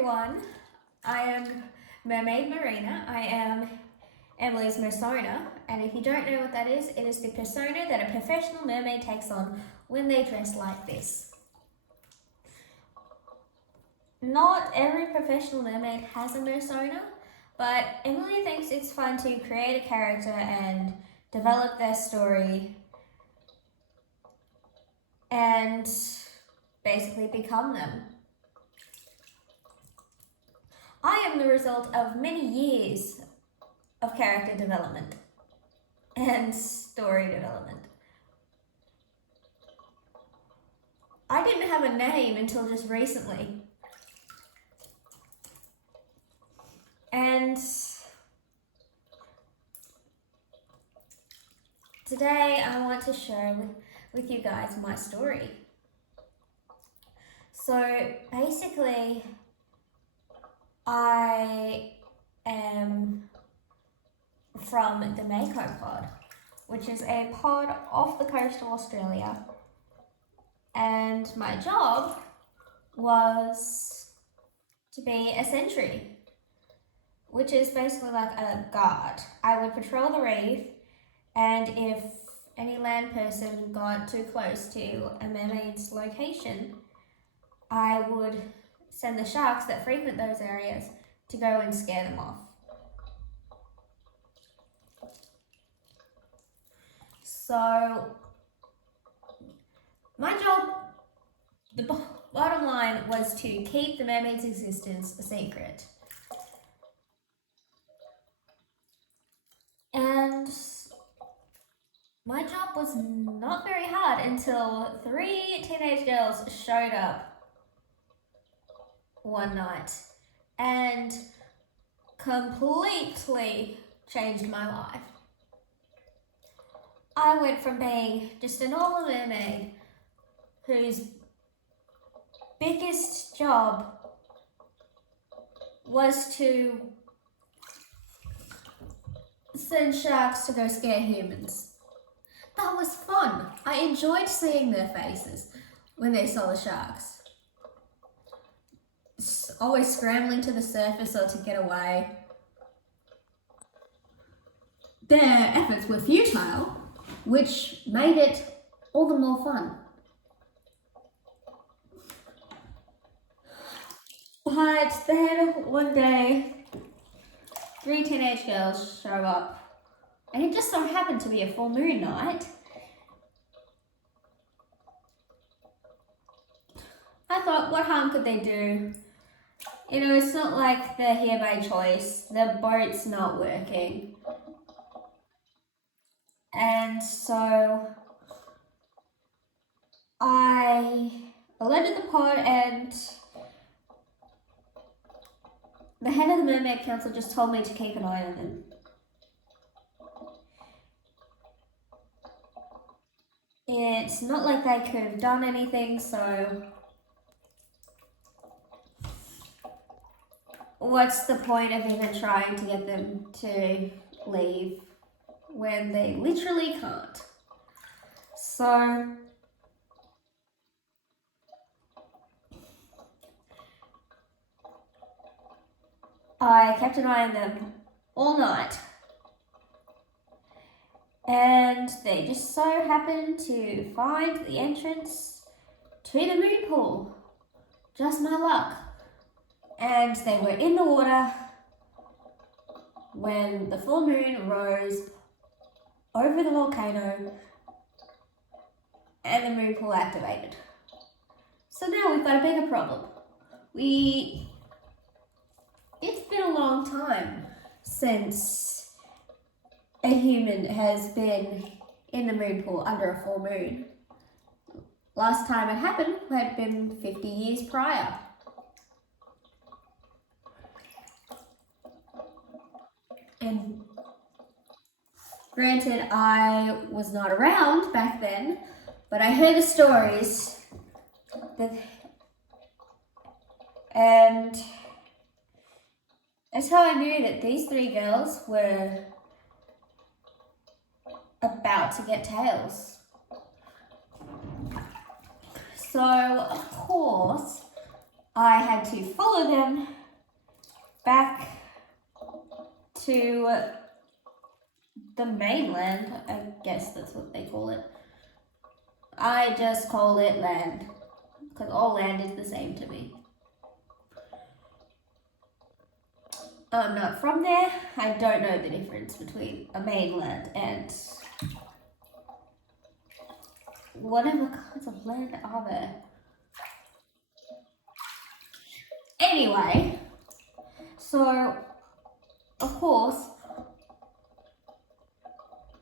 everyone, I am Mermaid Marina. I am Emily's mersona, and if you don't know what that is, it is the persona that a professional mermaid takes on when they dress like this. Not every professional mermaid has a mersona, but Emily thinks it's fun to create a character and develop their story and basically become them. I am the result of many years of character development and story development. I didn't have a name until just recently. And today I want to share with you guys my story. So basically, I am from the Mako Pod, which is a pod off the coast of Australia. And my job was to be a sentry, which is basically like a guard. I would patrol the reef, and if any land person got too close to a mermaid's location, I would send the sharks that frequent those areas to go and scare them off. So, my job, the bottom line, was to keep the mermaid's existence a secret. And my job was not very hard until 3 teenage girls showed up one night and completely changed my life. I went from being just a normal mermaid whose biggest job was to send sharks to go scare humans. That was fun. I enjoyed seeing their faces when they saw the sharks. Always scrambling to the surface or to get away. Their efforts were futile, which made it all the more fun. But then one day, 3 teenage girls show up, and it just so happened to be a full moon night. I thought, what harm could they do? You know, it's not like they're here by choice. The boat's not working. And so I alerted the pod, and the head of the Mermaid Council just told me to keep an eye on them. It's not like they could have done anything, so what's the point of even trying to get them to leave when they literally can't? So I kept an eye on them all night, and they just so happened to find the entrance to the moon pool. Just my luck. And they were in the water when the full moon rose over the volcano and the moon pool activated. So now we've got a bigger problem. It's been a long time since a human has been in the moon pool under a full moon. Last time it happened had been 50 years prior. And granted, I was not around back then, but I heard the stories and that's how I knew that these 3 girls were about to get tails. So, of course, I had to follow them back to the mainland. I guess that's what they call it. I just call it land, because all land is the same to me. I'm not from there. I don't know the difference between a mainland and whatever kinds of land are there. Anyway, so of course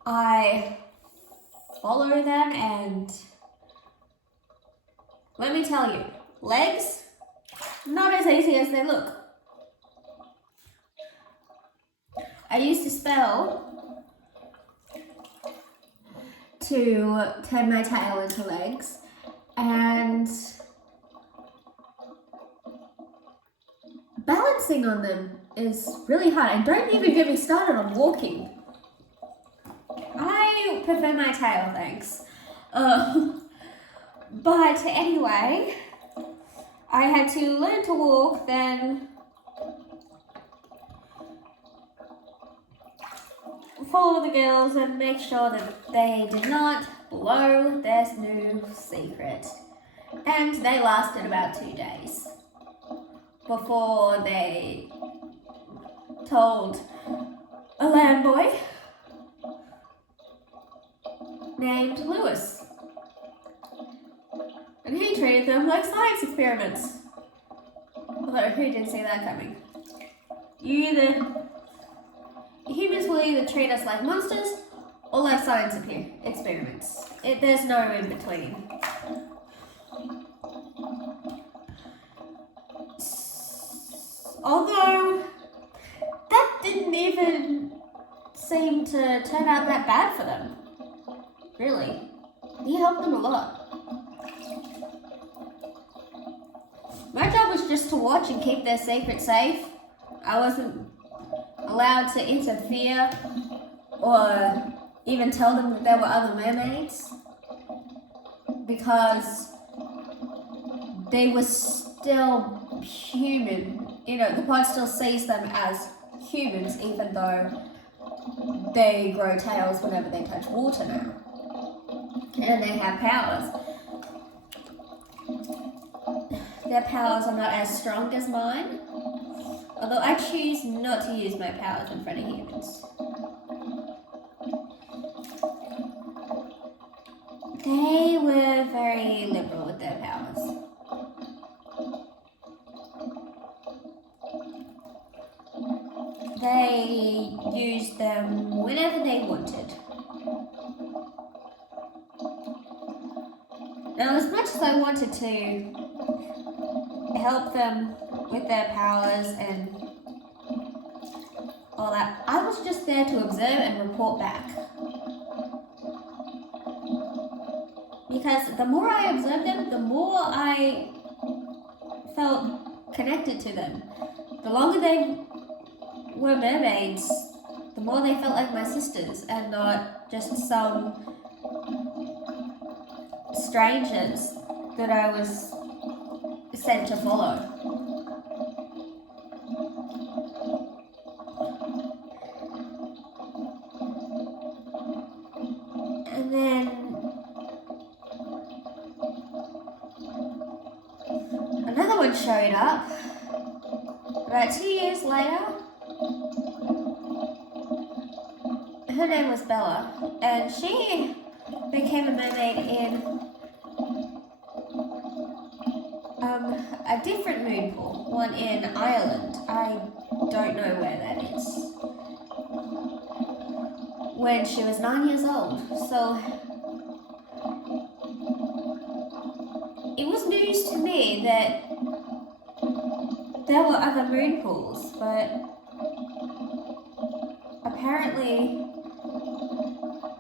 I follow them, and let me tell you, legs, not as easy as they look. I used to spell to turn my tail into legs, and balancing on them is really hard. And don't even get me started on walking. I prefer my tail, thanks. But anyway, I had to learn to walk, then follow the girls and make sure that they did not blow their new secret. And they lasted about 2 days before they told a land boy named Lewis. And he treated them like science experiments. Although, who didn't see that coming? Humans will either treat us like monsters or like science experiments. There's no in between. Although, that didn't even seem to turn out that bad for them. Really. He helped them a lot. My job was just to watch and keep their secret safe. I wasn't allowed to interfere or even tell them that there were other mermaids, because they were still human. You know, the pod still sees them as humans, even though they grow tails whenever they touch water now. And they have powers. Their powers are not as strong as mine, although I choose not to use my powers in front of humans. They were very liberal with their powers. They used them whenever they wanted. Now, as much as I wanted to help them with their powers and all that, I was just there to observe and report back. Because the more I observed them, the more I felt connected to them. The longer they were mermaids, the more they felt like my sisters and not just some strangers that I was sent to follow. And then another one showed up about 2 years later. Her name was Bella, and she became a mermaid in a different moon pool, one in Ireland. I don't know where that is. When she was 9 years old. So it was news to me that there were other moon pools, but apparently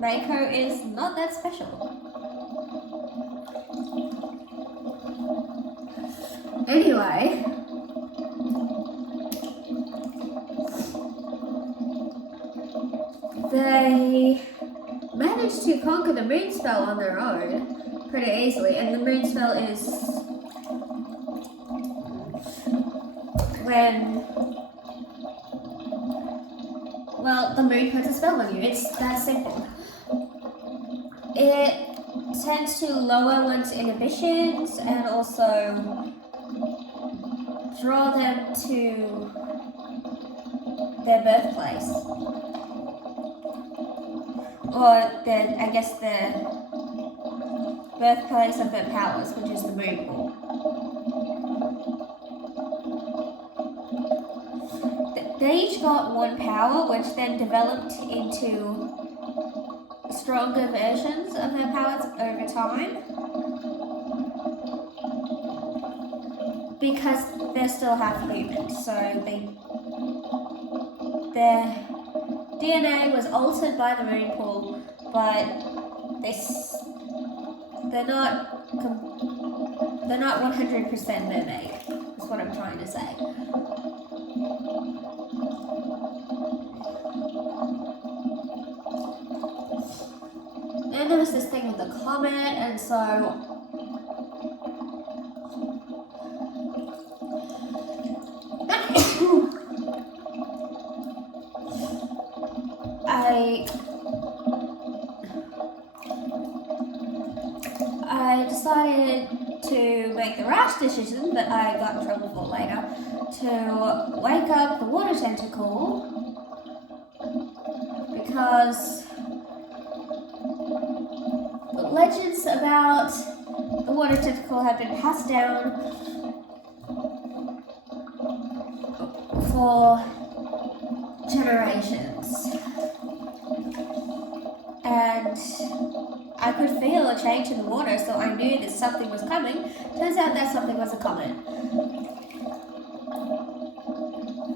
Mako is not that special. Anyway, they managed to conquer the moon spell on their own pretty easily, and the moon spell is well, the moon puts a spell on you. It's that simple. It tends to lower one's inhibitions and also draw them to their birthplace. Or then, I guess, the birthplace of their powers, which is the moon pool. They each got one power, which then developed into stronger versions of their powers over time. Because they're still half human, so their DNA was altered by the moon pool, but they're not 100% mermaid. Is what I'm trying to say. And there was this thing with the comet, and so I decided to make the rash decision that I got in trouble for later to wake up the water tentacle, because the legends about the water tentacle have been passed down for generations, and I could feel a change in the water, so I knew that something was coming. Turns out that something was a comet.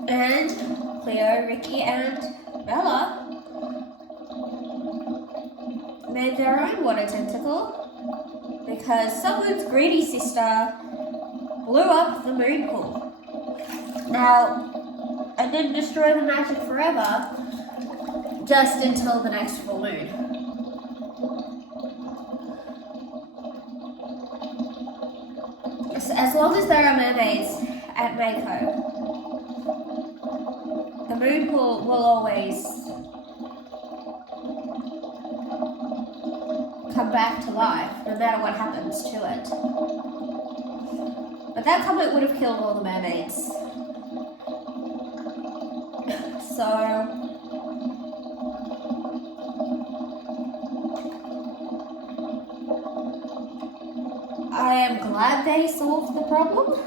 And Cleo, Ricky, and Bella made their own water tentacle because someone's greedy sister blew up the moon pool. Now, I didn't destroy the magic forever, just until the next full moon. As long as there are mermaids at Mako, the moon pool will always come back to life, no matter what happens to it. But that comet would have killed all the mermaids. So I am glad they solved the problem,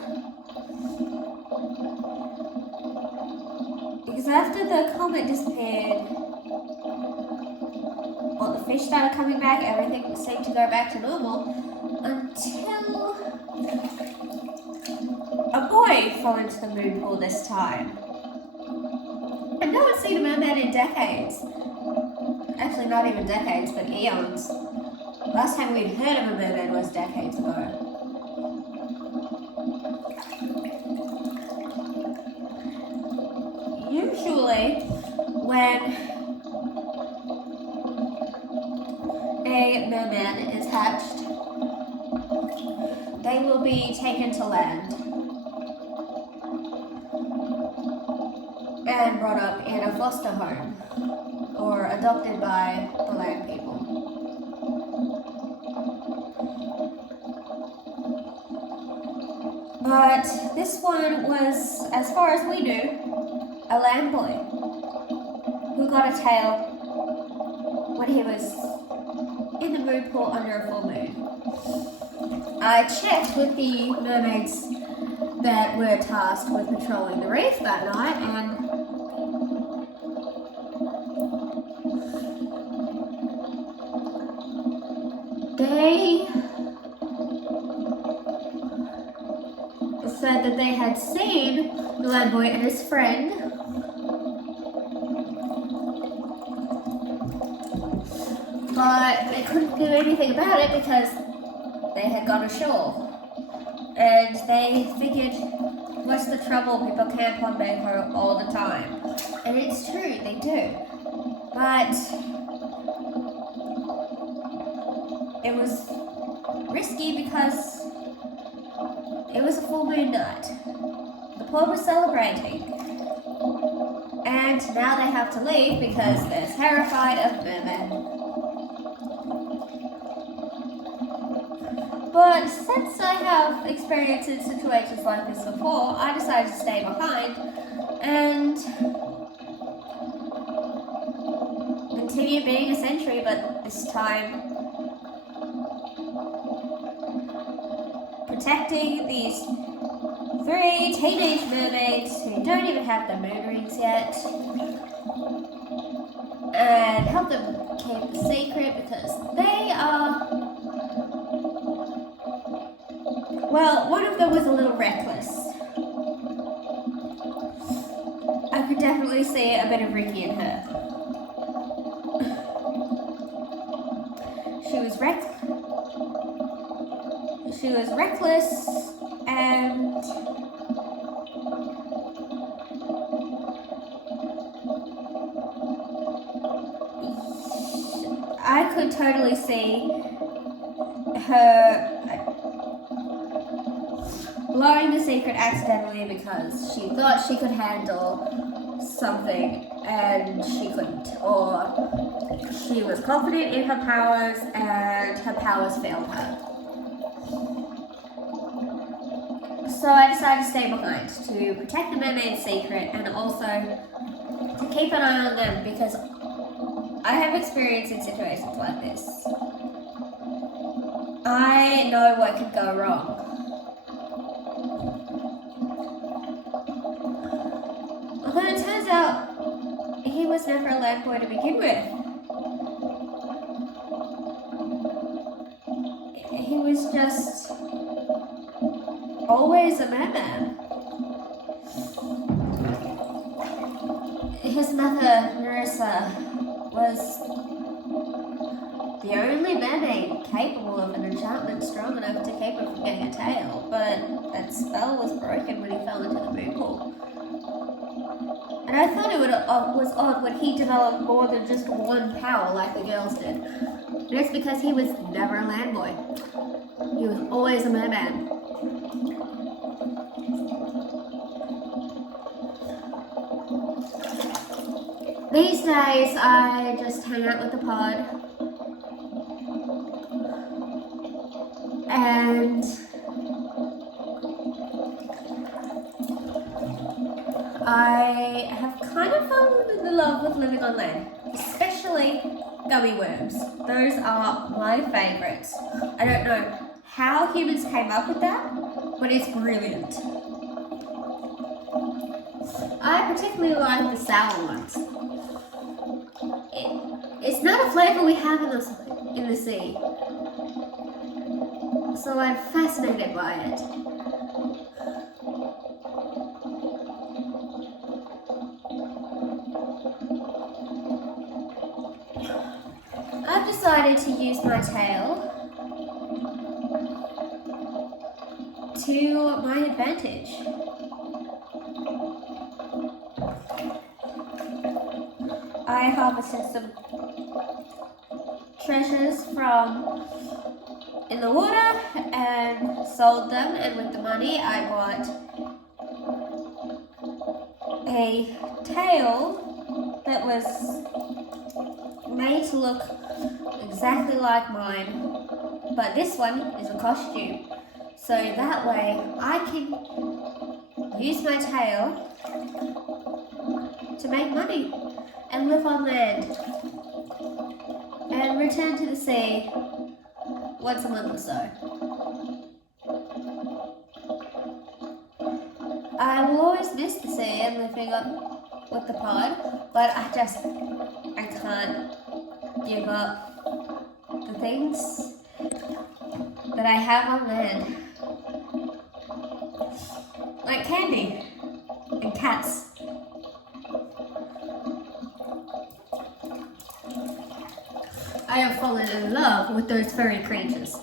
because after the comet disappeared, well, the fish started coming back, everything seemed to go back to normal, until a boy fell into the moon pool this time. And no one's seen a mermaid in decades. Actually, not even decades, but eons. Last time we'd heard of a mermaid was decades ago. Usually, when a merman is hatched, they will be taken to land and brought up in a foster home or adopted by the land people. But this one was, as far as we knew, a land boy who got a tail when he was in the moon pool under a full moon. I checked with the mermaids that were tasked with patrolling the reef that night, and they said that they had seen the land boy and his friend but they couldn't do anything about it because they had gone ashore. And they figured, what's the trouble? People camp on Mako all the time. And it's true, they do. But it was risky because it was a full moon night. The pod was celebrating. And now they have to leave because they're terrified of mermen. But since I have experienced situations like this before, I decided to stay behind and continue being a sentry, but this time protecting these 3 teenage mermaids who don't even have their moon rings yet, and help them keep the secret because they are, well, one of them was a little reckless. I could definitely see a bit of Ricky in her. She was reckless and I could totally see her blowing the secret accidentally because she thought she could handle something and she couldn't, or she was confident in her powers and her powers failed her. So I decided to stay behind to protect the mermaid's secret and also to keep an eye on them because I have experience in situations like this. I know what could go wrong. Although it turns out he was never a land boy to begin with. He was just always a merman. His mother, Marina, was the only mermaid capable of an enchantment strong enough to keep him from getting a tail, but that spell was broken when he fell into the moon pool. And I thought it was odd when he developed more than just one power like the girls did. And it's because he was never a land boy. He was always a merman. These days, I just hang out with the pod and I have kind of fallen in love with living on land, especially gummy worms. Those are my favourites. I don't know how humans came up with that, but it's brilliant. I particularly like the sour ones. It's not a flavour we have in the sea, so I'm fascinated by it. I've decided to use my tail to my advantage. I harvested some treasures from in the water and sold them, and with the money I bought a tail that was made to look exactly like mine, but this one is a costume, so that way I can use my tail to make money and live on land and return to the sea once a month or so. I will always miss the sea and living with the pod, but I can't give up the things that I have on land, like candy and cats. I have fallen in love with those furry creatures.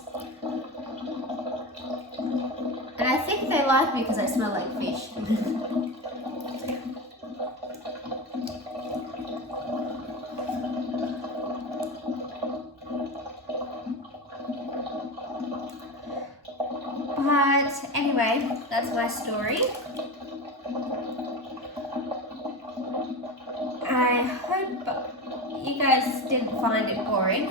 And I think they like me because I smell like fish. But anyway, that's my story. I hope you guys didn't find it boring.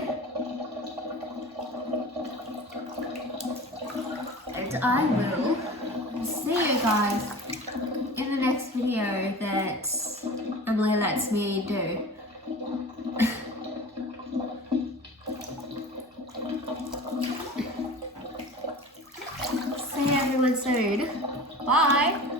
And I will see you guys in the next video that Emily lets me do. See everyone soon. Bye!